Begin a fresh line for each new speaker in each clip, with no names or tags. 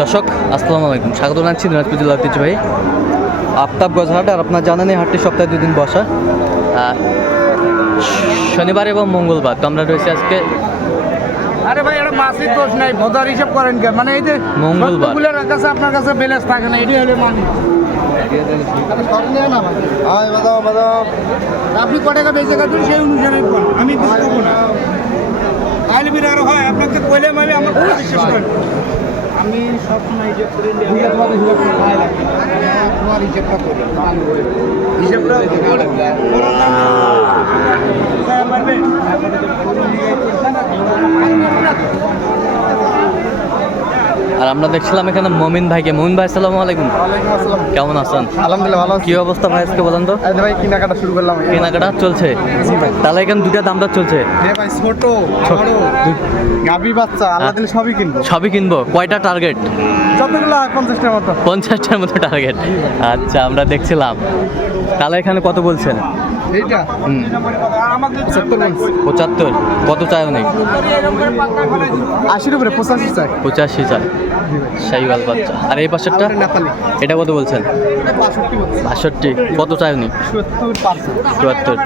দর্শক আসসালামু আলাইকুম। স্বাগত জানাচ্ছি দিনাজপুর জেলা ঐতিহ্যবাহী আফতাবগঞ্জ হাট আর আপনার জানেন এই হাটটি সপ্তাহে দুই দিন বসা। শনিবার এবং মঙ্গলবার। তো আমরা রয়েছি আজকে
আরে ভাই এটা মাসিক দোষ নাই ভোটার হিসাব করেন কে? মানে এই যে
মঙ্গলবার।
কাছে আপনার কাছে ব্যালেন্স থাকে না এটাই হলো মানে। আপনি ক টাকা বেঁচে গেছেন সেই অনুসারে আমি কিছু করব না। আইলে বিরার হয় আপনাকে কইলে আমি আমার বিশ্বাস করেন। আমি সবসময় হিসেব করে। তোমার হিসাবটা হিসেবটা হ্যাঁ, পারবে।
আর আমরা দেখছিলাম এখানে মমিন ভাইকে। মমিন ভাই আসসালামু আলাইকুম। কেমন আছেন?
আলহামদুলিল্লাহ ভালো
কি অবস্থা ভাই আজকে বলেন তো?
ভাই কেনাকাটা শুরু করলাম।
কেনাকাটা চলছে। তাহলে এখানে দুটা দাম দর চলছে।
হ্যাঁ ভাই ছোট বড় গাবি বাচ্চা আল্লাহ দিলে সবই কিনবো।
সবই কিনবো। কয়টা টার্গেট
যতগুলো পঞ্চাশটার মতো।
পঞ্চাশটার মতো টার্গেট আচ্ছা আমরা দেখছিলাম। তাহলে এখানে কত বলছেন?
এইটা?
পঁচাত্তর কত চাই অনেক
আশির উপরে পঁচাশি চাই।
পঁচাশি চাই। শাহিওয়াল বাচ্চা। আর এই পাশেরটা? এটা কত বলছেন?
বাষট্টি
কত চাই উনি? চুয়াত্তর।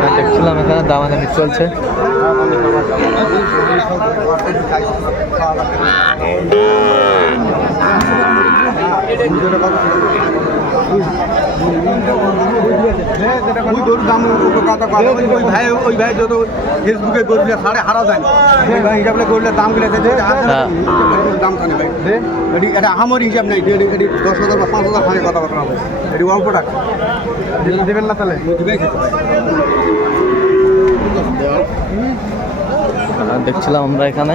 হ্যাঁ, দেখছিলাম এখানে দামাদামি চলছে।
ওই গরুর দাম কথা ওই ভাই ওই ভাই যত ফেসবুকে গরুলে সাড়ে হারা যায় ভাই হিসাবে গরুলে
দামগুলো।
দাম খানে ভাই এটি আমার হিসাব নাই দশ হাজার বা পাঁচ হাজার খানে কথা কথা হবে এটি অল্প টাকা দেবেন না তাহলে
দেখছিলাম আমরা এখানে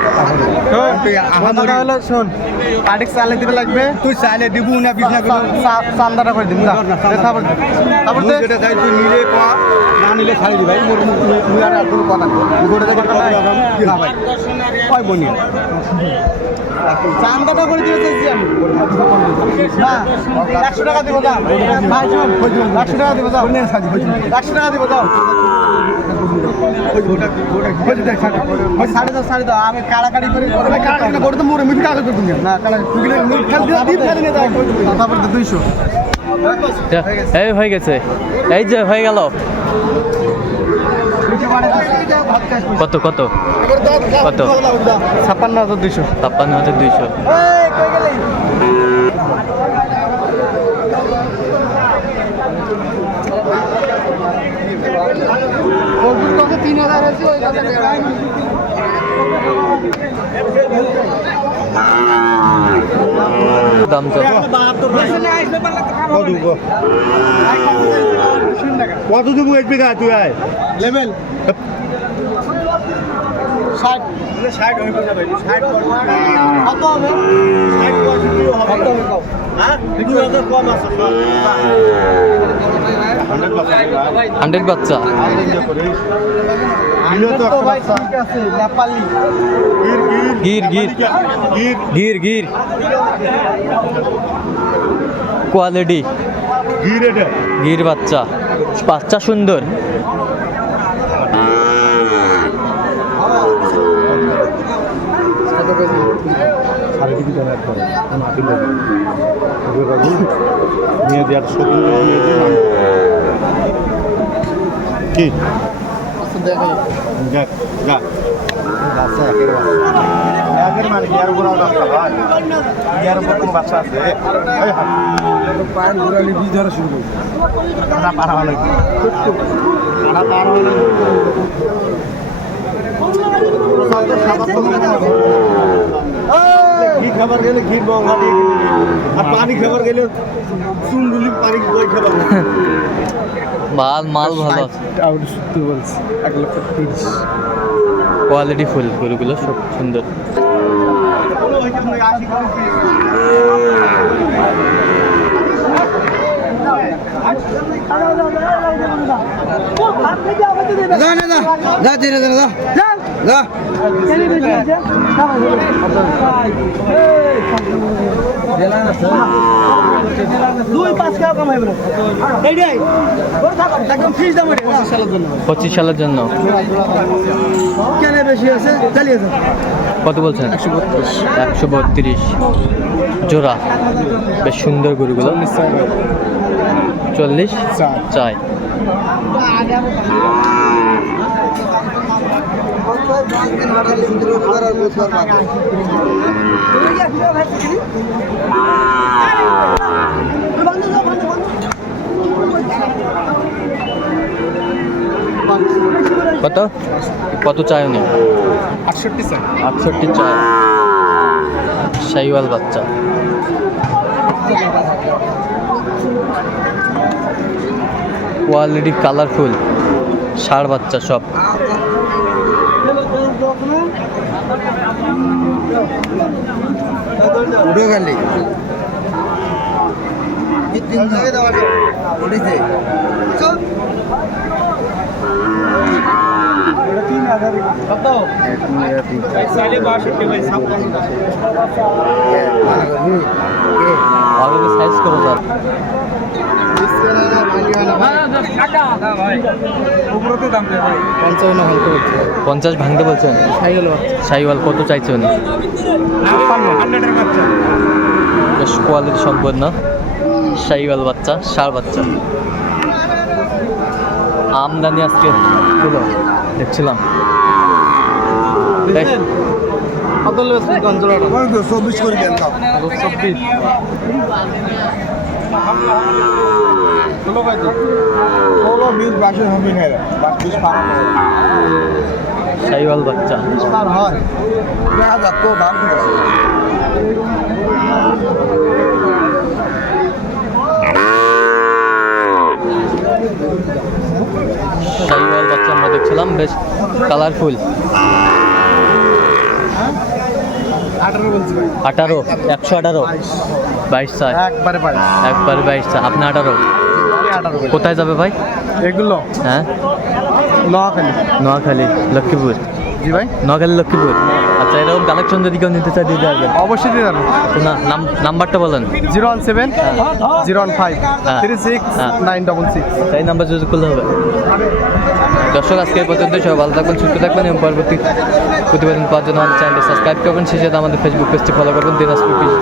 হলো শোন পাটিক চালে দিতে লাগবে? তুই চালে দিব না বিছনা করে চান্দাটা করে দিবি না থাপড় দে। যেটা চাই তুই নিলে পা না নিলে ছাড়ি দিবি। ভাই মোর মুই আর কোনো কথা কই গোটা কথা নাই না ভাই? কয় বনি চান্দাটা করে চাইছি আমি। না একশো টাকা দিব দাও ভাই শোন একশো টাকা দিব দাও একশো টাকা দিব দাও
হয়ে গেছে। এই যে হয়ে গেল। কত কত? কত?
ছাপ্পান্ন হাজার দুইশো।
ছাপ্পান্ন হাজার দুইশো
তিন হাজার আছে ওই কথা
দাম কত
কত দেবো এক বিঘা তুই আয়।
লেভেল ষাট। ষাট হয়ে যাবে ষাট কত হবে? ষাট কত হবে
হাজার কম আছে
হান্ড্রেড বাচ্চা। গির গির।
গির
গির। কোয়ালিটি।
গির
বাচ্চা। বাচ্চা সুন্দর।
নিয়ে দেওয়ার সবুজ নিয়ে দিয়ে কি দেখ যা একের মানে ইয়ার উপর বাচ্চা ভাই ইয়ার উপর কোনো বাচ্চা আছে
পায়ের ঘুরালি বীজ ধরা শুরু করছে
না পারা হলো না পারা হলো ঘি খাবার গেলে কিনে নিবি। আর পানি খাবার গেলে চুন গুলি পানি বই খাবার।
মাল মাল ভালো
এক লক্ষ তিরিশ।
কোয়ালিটি ফুল গরুগুলো সব সুন্দর।
যা না যা যা ধীরে ধীরে যা
পঁচিশ সালের জন্য।
কেন বেশি আছে?
কত বলছেন? একশো বত্রিশ। একশো বত্রিশ জোড়া। বেশ সুন্দর গরুগুলো। চল্লিশ? চাই কত? কত চায় উনি?
আটষট্টি স্যার
আটষট্টি চায়। শাইওয়াল বাচ্চা। কোয়ালিটি কালারফুল ষাড় বাচ্চা সব।
উঠে দেওয়া উঠেছে
সাইজ করো স্যার পঞ্চাশ ভাঙতে বলছেন? শাইওয়াল কত চাইছে উনি? বেশ কোয়ালিটি সম্পন্ন। শাইওয়াল বাচ্চা ষাড় বাচ্চা। আমদানি আজকে ছিল দেখছিলাম।
চব্বিশ করে দেন
শাইওয়াল বাচ্চা।
হয়
শাইওয়াল বাচ্চা আমরা দেখছিলাম বেশ কালারফুল
আঠারো
একশো আঠারো? বাইশ। চাই
একবারে পাই
একবারে বাইশ চাই আপনি আঠারো? কোথায় যাবে ভাই?
এগুলো?
হ্যাঁ?
নোয়াখালী।
নোয়াখালী লক্ষ্মীপুর।
জি ভাই।
নোয়াখালী লক্ষ্মীপুর। আচ্ছা এরকম কালেকশন যদি কেউ নিতে চাই দিয়ে যাবেন
অবশ্যই দিয়ে যাবেন
না নাম নাম্বারটা বলেন।
Zero one seven zero one five
হ্যাঁ।
থ্রি সিক্স
হ্যাঁ।
Nine double six.
সেই নাম্বার যদি করলে হবে। দর্শক আজকে এই পর্যন্ত সবাই ভালো থাকবেন সুস্থ থাকবেন এবং পরবর্তী প্রতিবেদন পাওয়ার জন্য আমাদের চ্যানেলটি সাবস্ক্রাইব করবেন, সেই সাথে আমাদের ফেসবুক পেজটি ফলো করবেন, দিনাজপুর কৃষি